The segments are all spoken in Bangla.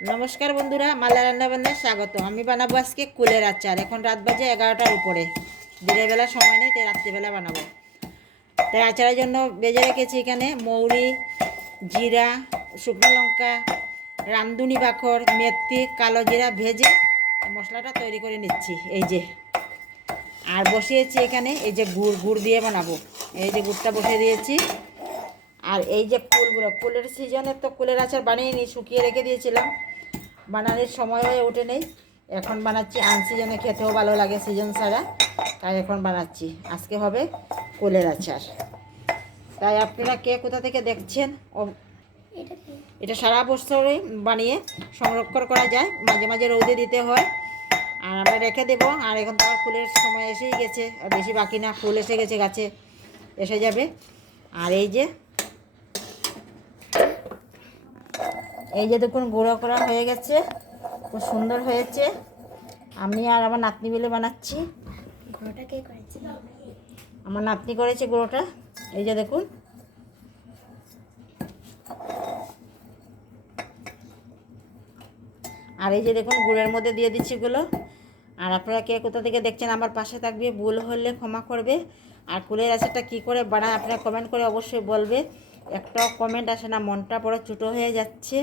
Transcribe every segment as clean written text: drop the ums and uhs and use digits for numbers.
নমস্কার বন্ধুরা, মালা রান্নাবান্নায় স্বাগত। আমি বানাবো আজকে কুলের আচার। এখন রাত বাজে 11টার উপরে। দিনের বেলা সময় নেই, তাই রাত্রিবেলা বানাবো। তাই আচারের জন্য বেজে রেখেছি এখানে মৌরি, জিরা, শুকনো লঙ্কা, রামধুনি বাখর, মেথি, কালো জিরা ভেজে মশলাটা তৈরি করে নিচ্ছি। এই যে আর বসিয়েছি এখানে এই যে গুড় দিয়ে বানাবো। এই যে গুড়টা বসিয়ে দিয়েছি। আর এই যে কুলের সিজনে তো কুলের আচার বানিয়ে নিই, শুকিয়ে রেখে দিয়েছিলাম, বানানোর সময় হয়ে ওঠে নেই। এখন বানাচ্ছি, আনসিজনে খেতেও ভালো লাগে সিজন ছাড়া, তাই এখন বানাচ্ছি। আজকে হবে কুলের আচার। তাই আপনারা কে কোথা থেকে দেখছেন, এটা সারা বছরই বানিয়ে সংরক্ষণ করা যায়, মাঝে মাঝে রৌদে দিতে হয়। আর আমরা রেখে দেবো। আর এখন তো ফুলের সময় এসেই গেছে, আর বেশি বাকি না, ফুল এসে গেছে, গাছে এসে যাবে। আর এই যে দেখুন গুঁড়ো করা হয়ে গেছে, খুব সুন্দর হয়েছে। আমি আর আমার নাতনি মিলে বানাচ্ছি। গুঁড়োটা কে করেছে? আমার নাতনি করেছে গুঁড়োটা। এই যে দেখুন, আর এই যে দেখুন গুড়ের মধ্যে দিয়ে দিচ্ছি গুলো। আর আপনারা কে কোথা থেকে দেখছেন আমার পাশে থাকবে, ভুল হলে ক্ষমা করবে। আর কুলের আচারটা কী করে বানায় আপনারা কমেন্ট করে অবশ্যই বলবে। একটাও কমেন্ট আসে না, মনটা বড় ছোটো হয়ে যাচ্ছে,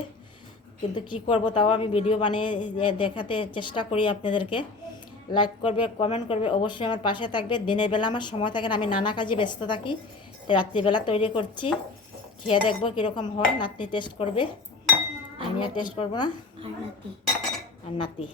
কিন্তু কি করব, তাও আমি ভিডিও বানিয়ে দেখাতে চেষ্টা করি আপনাদেরকে। লাইক করবে, কমেন্ট করবে, অবশ্যই আমার পাশে থাকবে। দিনের বেলা আমার সময় থাকে না, আমি নানা কাজে ব্যস্ত থাকি, তাই রাত্রিবেলা তৈরি করছি। খেয়ে দেখবো কীরকম হয়। নাতনি টেস্ট করবে, আমি আর টেস্ট করবো না। আর নাতি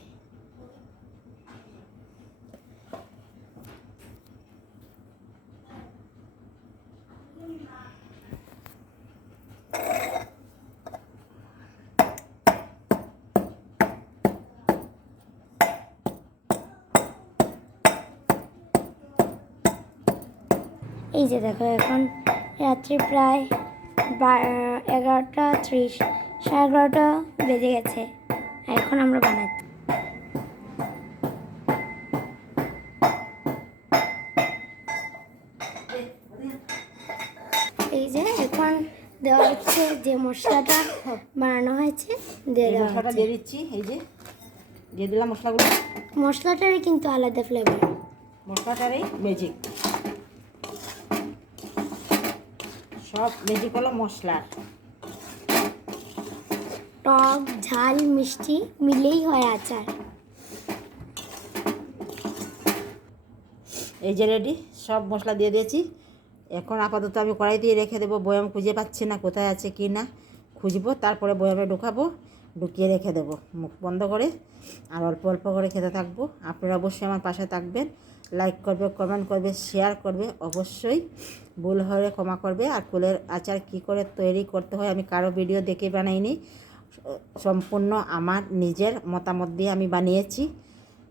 এই যে দেখো, এখন রাত্রি প্রায় 11:30, 11:30 বেজে গেছে। এখন আমরা বানাচ্ছি। এই যে এখন দেওয়া হচ্ছে, যে মশলাটা বানানো হয়েছে দিয়ে দেওয়া মশলাটা হচ্ছে। দিয়ে দিচ্ছি। এই যে দিয়ে দিলাম মশলাগুলো। মশলাটারই কিন্তু আলাদা ফ্লেভার, মশলাটারই ম্যাজিক, সব ম্যাজিক হলো মশলার। টক ঝাল মিষ্টি মিলেই হয় আচার। এই যে রেডি, সব মশলা দিয়ে দিয়েছি। এখন আপাতত আমি কড়াইতেই রেখে দেবো। বয়াম খুঁজে পাচ্ছি না, কোথায় আছে কি না খুঁজবো, তারপরে বয়ামে ঢুকাবো, ঢুকিয়ে রেখে দেবো মুখ বন্ধ করে। আর অল্প অল্প করে খেতে থাকবো। আপনারা অবশ্যই আমার পাশে থাকবেন, লাইক করবে, কমেন্ট করবে, শেয়ার করবে, অবশ্যই ভুল হলে ক্ষমা করবে। আর কুলের আচার কি করে তৈরি করতে হয় আমি কারো ভিডিও দেখে বানাইনি, সম্পূর্ণ আমার নিজের মতামত দিয়ে আমি বানিয়েছি।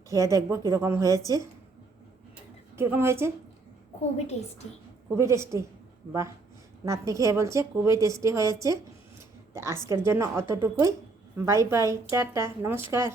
খেয়ে দেখবো কীরকম হয়েছে। কীরকম হয়েছে? খুবই টেস্টি। খুবই টেস্টি। বাহ, নাতনি খেয়ে বলছে খুবই টেস্টি হয়েছে। আজকের জন্য অতটুকুই। বাই বাই, টাটা, নমস্কার।